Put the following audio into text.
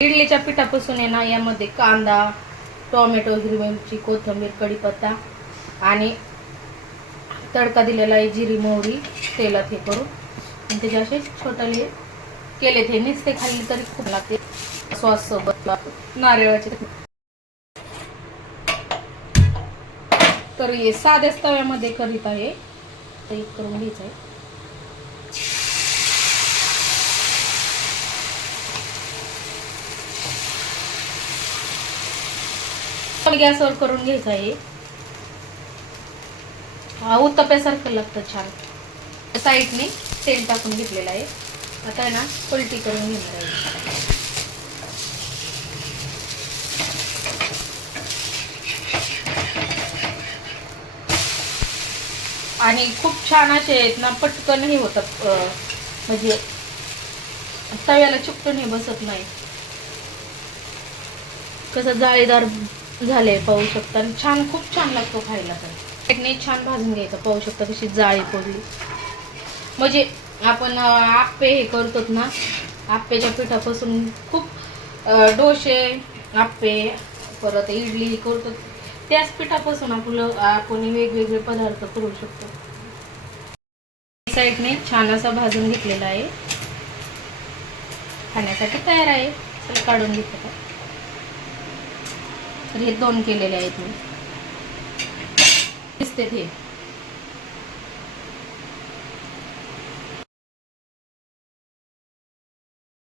इडलीच्या पिठापासून आहे ना यामध्ये कांदा टोमॅटो हिरवी मिरची कोथिंबीर कढीपत्ता आणि तडका दिलेला आहे जिरी मोहरी तेलात हे करून. आणि त्याचे असे छोटे केले ते नुसते खाल्ले तरी खूप लागते. सॉस सोबत नारळाचे. तर हे साध्याच तव्यामध्ये करीत आहे. ते करून घ्यायचं आहे. पण गॅसवर करून घ्यायचं आहे. हा उत्तप्यासारखं लागतं छान. साईडने तेल टाकून घेतलेलं आहे. आता आहे ना पलटी करून घेणार आहे. आणि खूप छान असे आहेत ना पटकन हे होतात म्हणजे तव्याला चिकटून हे बसत नाही. कसं जाळीदार झाले पाहू शकता. आणि छान खूप छान लागतो खायला तर चटणी छान भाजून घ्यायचं. पाहू शकता कशी जाळी पडली. म्हणजे आपण आप्पे हे करतो ना आप्पेच्या पिठापासून खूप डोसे आप्पे परत इडली हे करतो त्याच पिठापासून आपलं आपण वेगवेगळे पदार्थ करू शकतो. साईडने छान असा भाजून घेतलेला आहे. खाण्यासाठी तयार आहे. काढून घेतो. का तर हे दोन केलेले आहेत मी. दिसते ते.